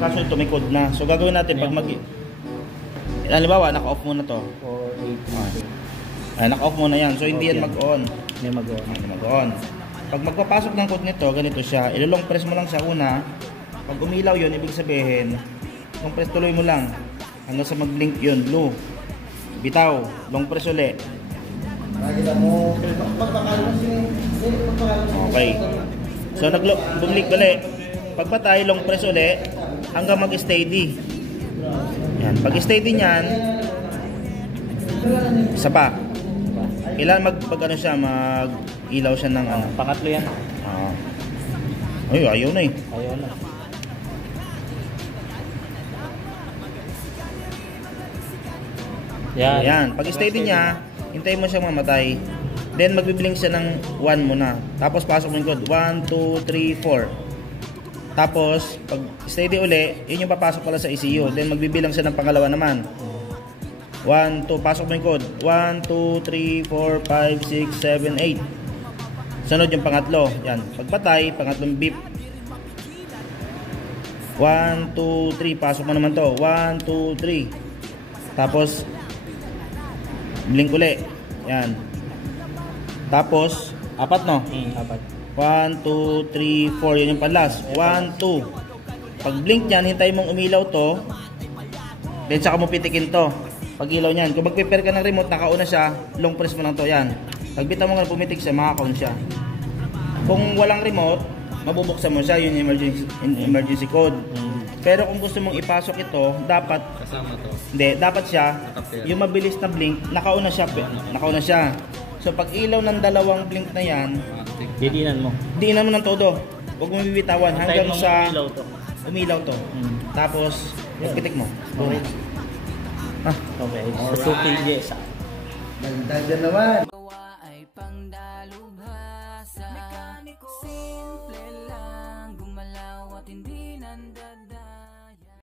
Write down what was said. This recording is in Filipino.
kaso ito may code na. So gagawin natin pag halimbawa, naka-off muna to. 4, 8, Ay, naka-off muna yan. So hindi yan mag-on. Hindi mag-on. Mag-on. Pag magpapasok ng code nito, ganito siya. Ilolong press mo lang siya una. Pag umilaw yun, ibig sabihin, long press tuloy mo lang. Hanggang sa mag-blink yun, blue. Bitaw, long press uli. Okay. So bumlik uli. Pagpatay, long press uli hanggang mag-steady. Yan. Pag steady niyan, isa pa. Kailangan ano siya, mag-ilaw siya ng ano. Pangatlo yan. Ay, ayaw na eh. Ayaw na. Yan. Yan. Pag steady niya, hintayin mo siyang mamatay. Then magbiblink siya ng 1 muna. Tapos pasok mo yung code. 1, 2, 3, 4. Tapos, pag steady uli, yun yung papasok pala sa ECU. Then magbibilang siya ng pangalawa naman. 1, 2, pasok mo yung code. 1, 2, 3, 4, 5, 6, 7, 8. Sunod yung pangatlo. Yan. Pagpatay, pangatlong beep. 1, 2, 3. Pasok mo naman to. 1, 2, 3. Tapos, blink uli. Yan. Tapos, apat no? Apat. 1, 2, 3, 4. Yun yung panlas. 1, 2. Pag blink nyan, hintayin mong umilaw to. Then saka mo pitikin to. Pag ilaw nyan. Kung mag-prepare ka ng remote, nakauna siya, long press mo lang to. Yan. Pag bitaw mo nga pumitik siya, makaka-count siya. Kung walang remote, mabubuksan mo siya. Yun yung emergency code. Pero kung gusto mong ipasok ito, dapat kasama to. Hindi, dapat siya yung mabilis na blink, nakauna siya. Nakauna siya. So pag ilaw ng dalawang blink na yan, didinan mo. diinan mo ng todo. Huwag mo bibitawan hanggang sa umilaw to. Umilaw to. Tapos, pitik mo. Okay. Okay. So 2 kg. Nagdagdag naman.